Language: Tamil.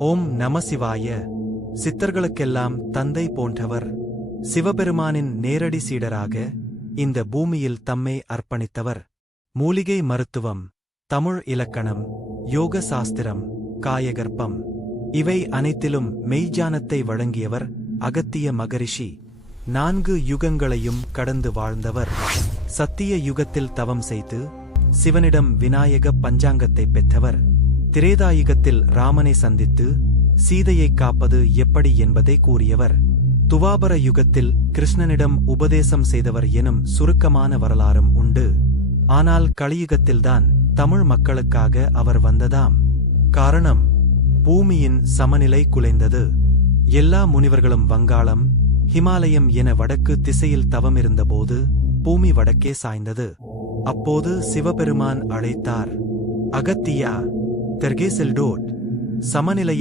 ஓம் நம சிவாய. சித்தர்களுக்கெல்லாம் தந்தை போன்றவர். சிவபெருமானின் நேரடி சீடராக இந்த பூமியில் தம்மை அர்ப்பணித்தவர். மூலிகை மருத்துவம், தமிழ் இலக்கணம், யோக சாஸ்திரம், காயகற்பம் இவை அனைத்திலும் மெய்ஞானத்தை வழங்கியவர் அகத்திய மகரிஷி. 4 யுகங்களையும் கடந்து வாழ்ந்தவர். சத்திய யுகத்தில் தவம் செய்து சிவனிடம் விநாயக பஞ்சாங்கத்தை பெற்றவர். திரேதாயுகத்தில் ராமனை சந்தித்து சீதையைக் காப்பது எப்படி என்பதை கூறியவர். துவாபர யுகத்தில் கிருஷ்ணனிடம் உபதேசம் செய்தவர் எனும் சுருக்கமான வரலாறும் உண்டு. ஆனால் கலியுகத்தில்தான் தமிழ் மக்களுக்காக அவர் வந்ததாம். காரணம், பூமியின் சமநிலை குலைந்தது. எல்லா முனிவர்களும் வங்காளம், ஹிமாலயம் என வடக்கு திசையில் தவமிருந்தபோது பூமி வடக்கே சாய்ந்தது. அப்போது சிவபெருமான் அழைத்தார், அகத்தியா, தெற்கே செல்டோட். சமநிலை